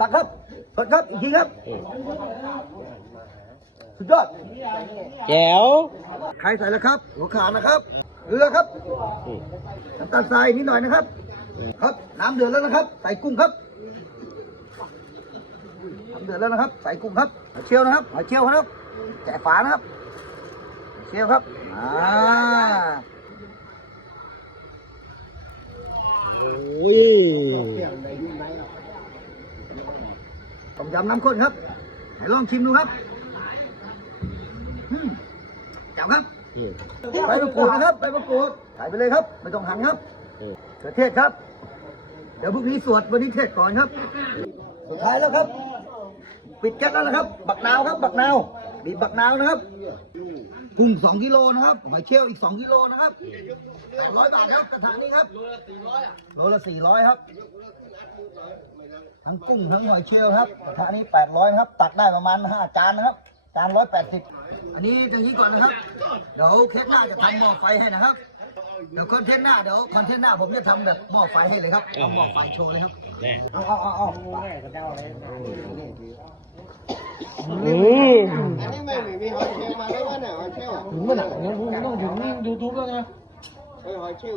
ตักครับเปิดครับ อีกทีครับ สุดยอด แจ๋วใครใส่แล้วครับ หัวขานะครับเกลือครับน้ำตาลทรายนิดหน่อยนะครับ ครับ น้ำเดือดแล้วนะครับ ใส่กุ้งครับ น้ำเดือดแล้วนะครับ ใส่กุ้งครับหอยเชลล์นะครับหอยเชลล์ครับ แกะฝานะครับหอยเชลล์ครับ อ่าโอ้ย ต้มยำน้ำข้นครับให้ลองชิมดูครับอืมแจ่วครับนี่ใบมะกรูดนะครับใบมะกรูดใส่ไปเลยครับไม่ต้องหั่นครับเออเขือเทศครับ เดี๋ยวพรุ่งนี้สวดวันนี้เทศก่อนครับ สุดท้ายแล้วครับ ปิดแก๊สแล้วนะครับ บักนาวครับ บักนาวบีบบักนาวนะครับกุ้งสองกิโลนะครับหอยเชลล์อีกสองกิโลนะครับร้อยบาทครับกระถางนี้ครับโลละสี่ร้อยครับ ทั้งกุ้งทั้งหอยเชลล์ครับกระทะนี้แปดร้อยครับ ตักได้ประมาณห้าจานนะครับ จานร้อยแปดสิบอันนี้อย่างนี้ก่อนนะครับ เดี๋ยวเคสหน้าจะทำหม้อไฟให้นะครับ เดี๋ยวคอนเทนต์หน้าเดี๋ยวคอนเทนต์หน้าผมจะทำแบบหม้อไฟให้เลยครับเอาหม้อไฟโชว์เลยครับแน่เอาเอาเอาเอาอืมอันนี้ไม่มีหอยเชลล์มาแล้ววะเนี่ยหอยเชลล์อะถึงมันอะงั้นผมต้องถึงยูทูบแล้วนะเออหอยเชลล์